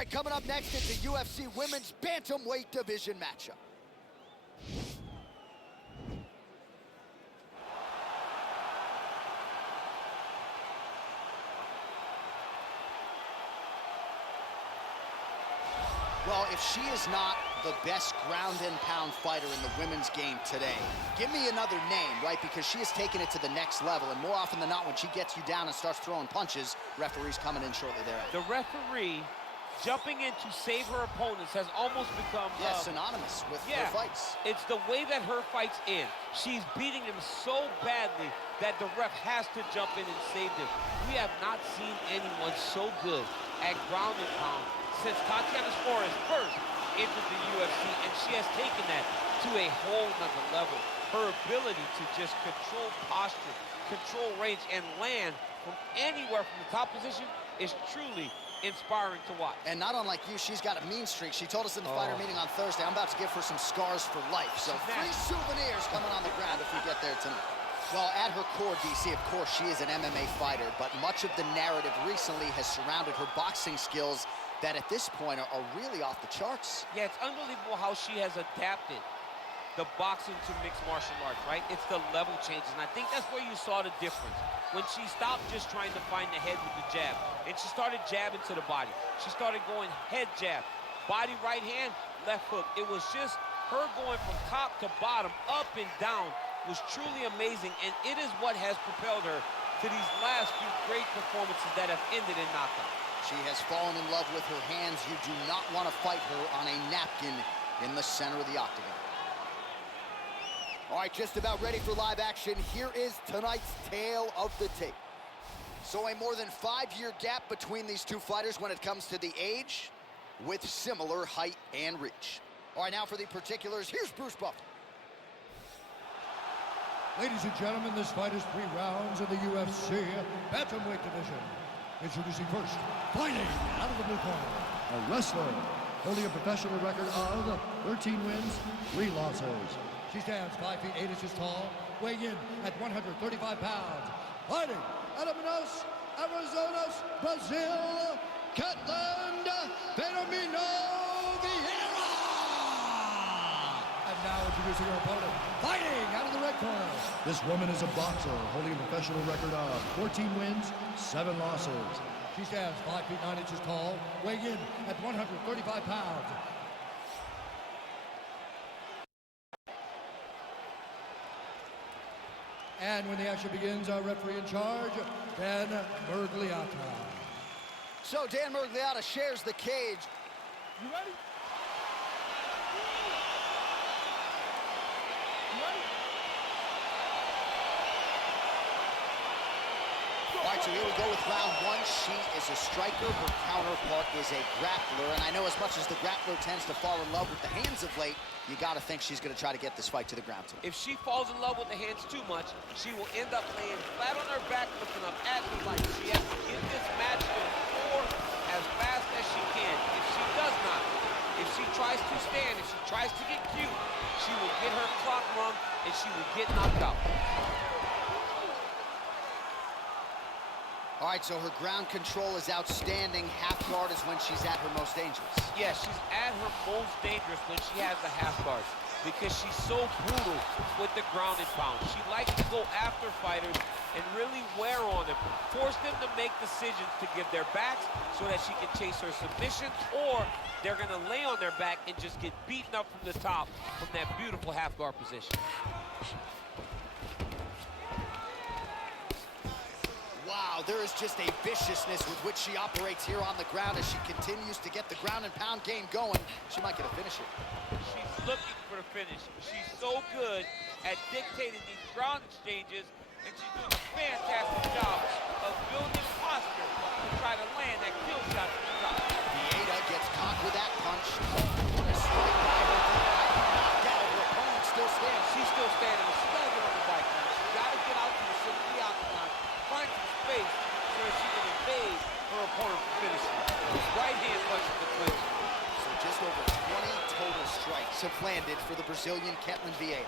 right, coming up next, it's a UFC Women's Bantamweight Division matchup. Well, if she is not the best ground and pound fighter in the women's game today, give me another name, right? Because she has taken it to the next level, and more often than not, when she gets you down and starts throwing punches, referee's coming in shortly thereafter. The referee jumping in to save her opponents has almost become synonymous with her fights. It's the way that her fights end. She's beating him so badly that the ref has to jump in and save him. We have not seen anyone so good at ground and pound since Tatiana Suarez first entered the UFC, and she has taken that to a whole nother level. Her ability to just control posture, control range, and land from anywhere from the top position is truly inspiring to watch. And not unlike you, she's got a mean streak. She told us in the fighter meeting on Thursday, I'm about to give her some scars for life. So free souvenirs coming on the ground if we get there tonight. Well, at her core, DC, of course, she is an MMA fighter, but much of the narrative recently has surrounded her boxing skills that at this point are really off the charts. Yeah, it's unbelievable how she has adapted the boxing to mixed martial arts, right? It's the level changes, and I think that's where you saw the difference. When she stopped just trying to find the head with the jab, and she started jabbing to the body. She started going head jab, body right hand, left hook. It was just her going from top to bottom, up and down, was truly amazing, and it is what has propelled her to these last few great performances that have ended in knockout. She has fallen in love with her hands. You do not want to fight her on a napkin in the center of the octagon. All right, just about ready for live action. Here is tonight's tale of the tape. So a more than 5-year gap between these two fighters when it comes to the age, with similar height and reach. All right, now for the particulars, here's Bruce Buffer. Ladies and gentlemen, this fight is 3 rounds in the UFC Bantamweight division. Introducing first, fighting out of the blue corner, a wrestler holding a professional record of 13 wins, 3 losses. She stands 5 feet 8 inches tall, weighing in at 135 pounds. Fighting out of Manaus, Arizona, Brazil, Ketlen Vieira. And now introducing her opponent, fighting out of the red corner. This woman is a boxer holding a professional record of 14 wins, 7 losses. She stands 5 feet 9 inches tall, weighing in at 135 pounds. And when the action begins, our referee in charge, Dan Miragliotta. So Dan Miragliotta shares the cage. You ready? All right, so here we go with round 1. She is a striker. Her counterpart is a grappler. And I know as much as the grappler tends to fall in love with the hands of late, you got to think she's going to try to get this fight to the ground tonight. If she falls in love with the hands too much, she will end up laying flat on her back, looking up at me like she has to get this match to the floor as fast as she can. If she does not, if she tries to stand, if she tries to get cute, she will get her clock rung and she will get knocked out. All right, so her ground control is outstanding. Half guard is when she's at her most dangerous. Yeah, she's at her most dangerous when she has the half guard because she's so brutal with the ground and pound. She likes to go after fighters and really wear on them, force them to make decisions to give their backs so that she can chase her submission, or they're going to lay on their back and just get beaten up from the top from that beautiful half guard position. Wow, there is just a viciousness with which she operates here on the ground as she continues to get the ground and pound game going. She might get a finish here. She's looking for the finish. She's so good at dictating these ground exchanges, and she's doing a fantastic job of building posture to try to land that kill shot at the top. Vieira gets caught with that punch. Knocked out. Her opponent still stands. She's still standing. She's got to get on the bike. She's got to get out to the center of the octagon, find some space so that she can evade her opponent from finishing. His right hand punches the clinch. So just over 20 total strikes have landed for the Brazilian Ketlen Vieira.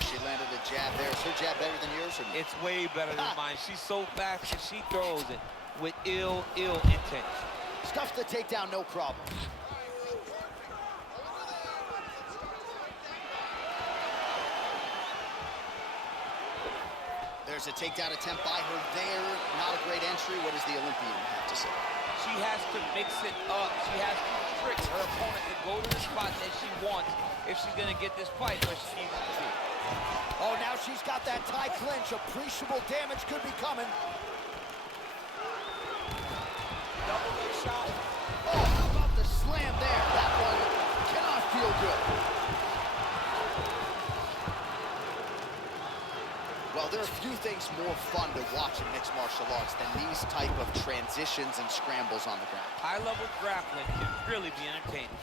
Oh, she landed a jab there. Is her jab better than yours? Or no? It's way better than mine. She's so fast and she throws it with ill intent. Stuffs the takedown, no problem. There's a takedown attempt by her there. Not a great entry. What does the Olympian have to say? She has to mix it up. She has to trick her opponent to go to the spot that she wants if she's going to get this fight where she needs to be. Oh, now she's got that tie clinch. Appreciable damage could be coming. Double leg shot. Oh, how about the slam there? That one cannot feel good. Well, there are few things more fun to watch in mixed martial arts than these type of transitions and scrambles on the ground. High-level grappling can really be entertaining.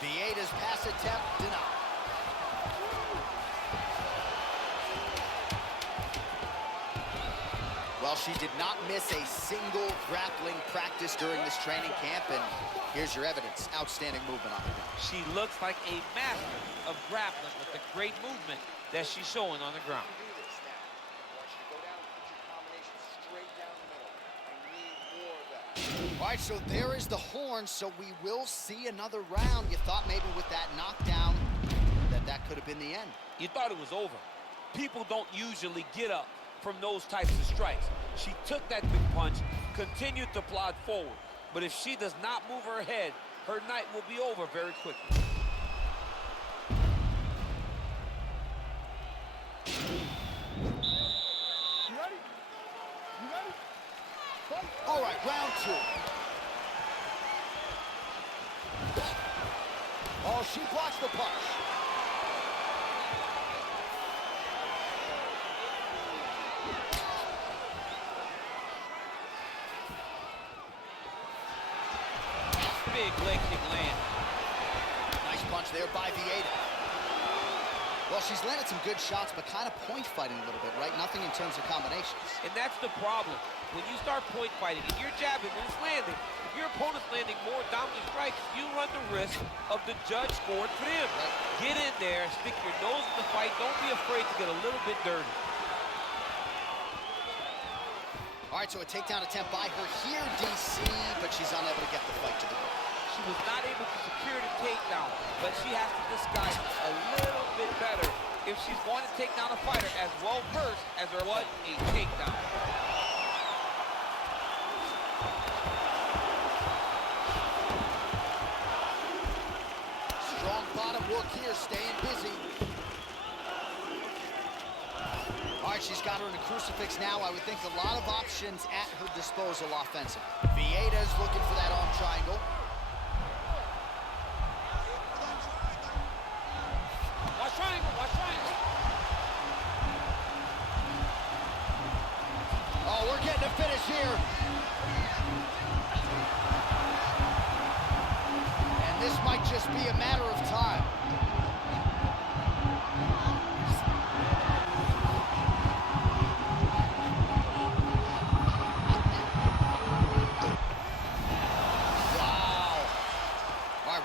Vieira's pass attempt denied. Well, she did not miss a single grappling practice during this training camp, and here's your evidence. Outstanding movement on the ground. She looks like a master of grappling with the great movement that she's showing on the ground. All right, so there is the horn, so we will see another round. You thought maybe with that knockdown that could have been the end. You thought it was over. People don't usually get up from those types of strikes. She took that big punch, continued to plod forward. But if she does not move her head, her night will be over very quickly. You ready? You ready? Fight. All right, round two. Oh, she blocks the punch. Big leg kick land. Nice punch there by Vieira. Well, she's landed some good shots, but kind of point fighting a little bit, right? Nothing in terms of combinations. And that's the problem. When you start point fighting and you're jabbing when it's landing, if your opponent's landing more dominant strikes, you run the risk of the judge scoring for them. Right. Get in there, stick your nose in the fight. Don't be afraid to get a little bit dirty. All right, so a takedown attempt by her here, DC, but she's unable to get the fight to the ground. She was not able to secure the takedown, but she has to disguise a little bit better if she's going to take down a fighter as well versed as her what a takedown. Strong bottom work here, staying busy. All right, she's got her in a crucifix now. I would think a lot of options at her disposal offensively. Vieira's looking for that arm triangle. Watch triangle, watch triangle. Oh, we're getting a finish here. And this might just be a matter of time.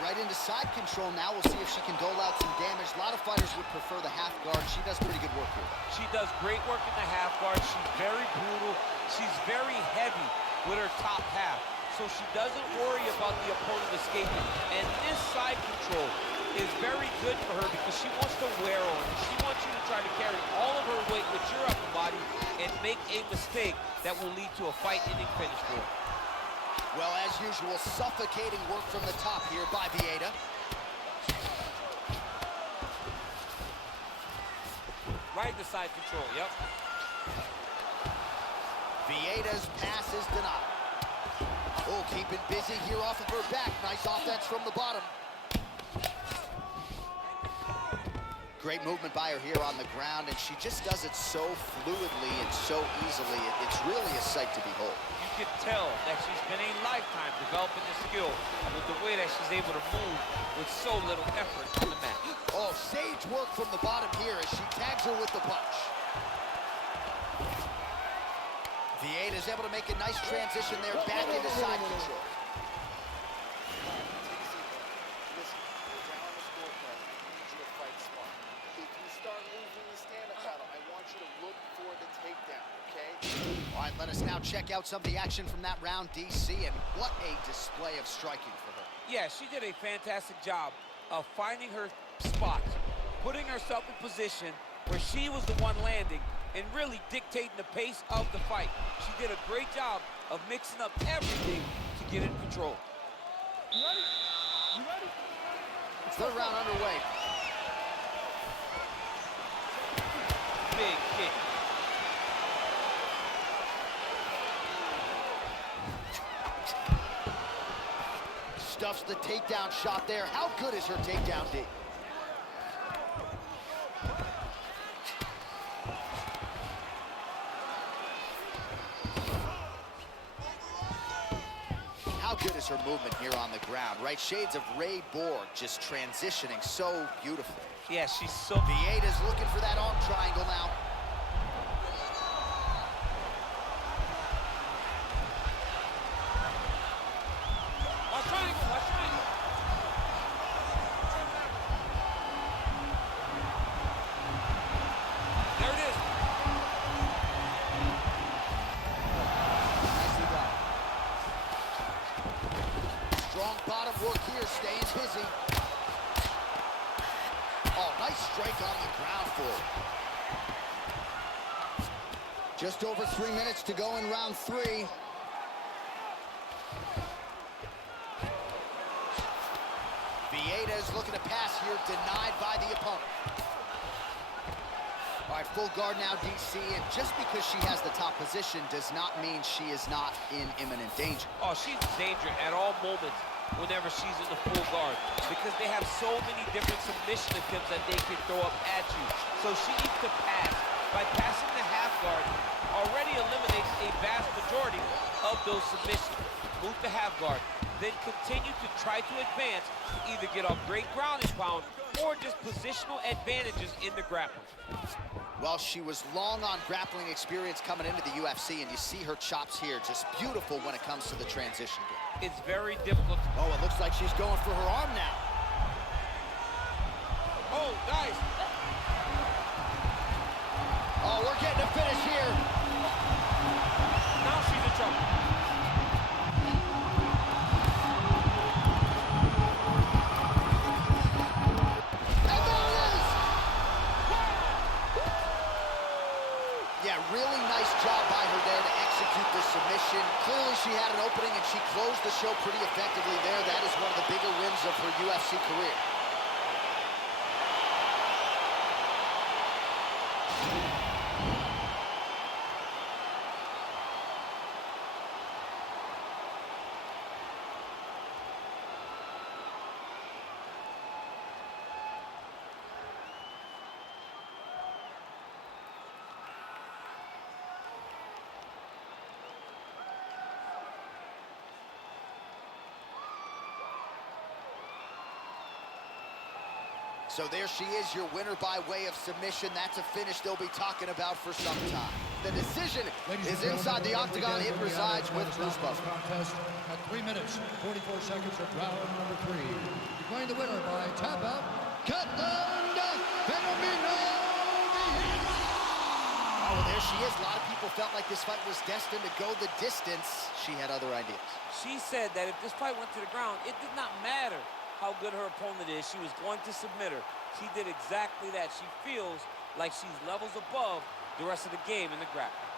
Right into side control now. We'll see if she can dole out some damage. A lot of fighters would prefer the half guard. She does pretty good work here. She does great work in the half guard. She's very brutal. She's very heavy with her top half. So she doesn't worry about the opponent escaping. And this side control is very good for her because she wants to wear on it. She wants you to try to carry all of her weight with your upper body and make a mistake that will lead to a fight-ending finish for her. Well, as usual, suffocating work from the top here by Vieira. Right into side control, yep. Vieira's pass is denied. Oh, keeping busy here off of her back. Nice offense from the bottom. Great movement by her here on the ground, and she just does it so fluidly and so easily. It's really a sight to behold. You can tell that she's been a lifetime developing the skill with the way that she's able to move with so little effort on the mat. Oh, sage work from the bottom here as she tags her with the punch. Vieira's able to make a nice transition there back into side control. All right, let us now check out some of the action from that round, DC, and what a display of striking for her. Yeah, she did a fantastic job of finding her spot, putting herself in position where she was the one landing and really dictating the pace of the fight. She did a great job of mixing up everything to get in control. You ready? You ready? Third round underway. Big kick. Stuffs the takedown shot there. How good is her takedown D? How good is her movement here on the ground, right? Shades of Ray Borg, just transitioning so beautifully. Yeah, she's so... Vieira's looking for that arm triangle now. Watch triangle, watch triangle. There it is. Nicely done. Strong bottom work here, staying busy. Oh, nice strike on the ground for her. Just over 3 minutes to go in round 3. Vieira is looking to pass here, denied by the opponent. All right, full guard now, DC, and just because she has the top position does not mean she is not in imminent danger. Oh, she's in danger at all moments whenever she's in the full guard because they have so many different submission attempts that they can throw up at you. So she needs to pass. By passing the half guard, already eliminates a vast majority of those submissions. Move to half guard, then continue to try to advance to either get a great ground and pound or just positional advantages in the grappling. Well, she was long on grappling experience coming into the UFC, and you see her chops here, just beautiful when it comes to the transition game. It's very difficult. Oh, it looks like she's going for her arm now. Oh, nice. Oh, we're getting a finish here. Now she's in trouble. And there it is! Yeah, really nice job by her there to execute the submission. Clearly she had an opening and she closed the show pretty effectively there. That is one of the bigger wins of her UFC career. So there she is, your winner by way of submission. That's a finish they'll be talking about for some time. The decision is inside the octagon. It resides with Bruce Buffer. Contest at 3 minutes, 44 seconds of round number 3. Declaring the winner by tap out, Ketlen Vieira. Oh, there she is. A lot of people felt like this fight was destined to go the distance. She had other ideas. She said that if this fight went to the ground, it did not matter how good her opponent is. She was going to submit her. She did exactly that. She feels like she's levels above the rest of the game in the grappling.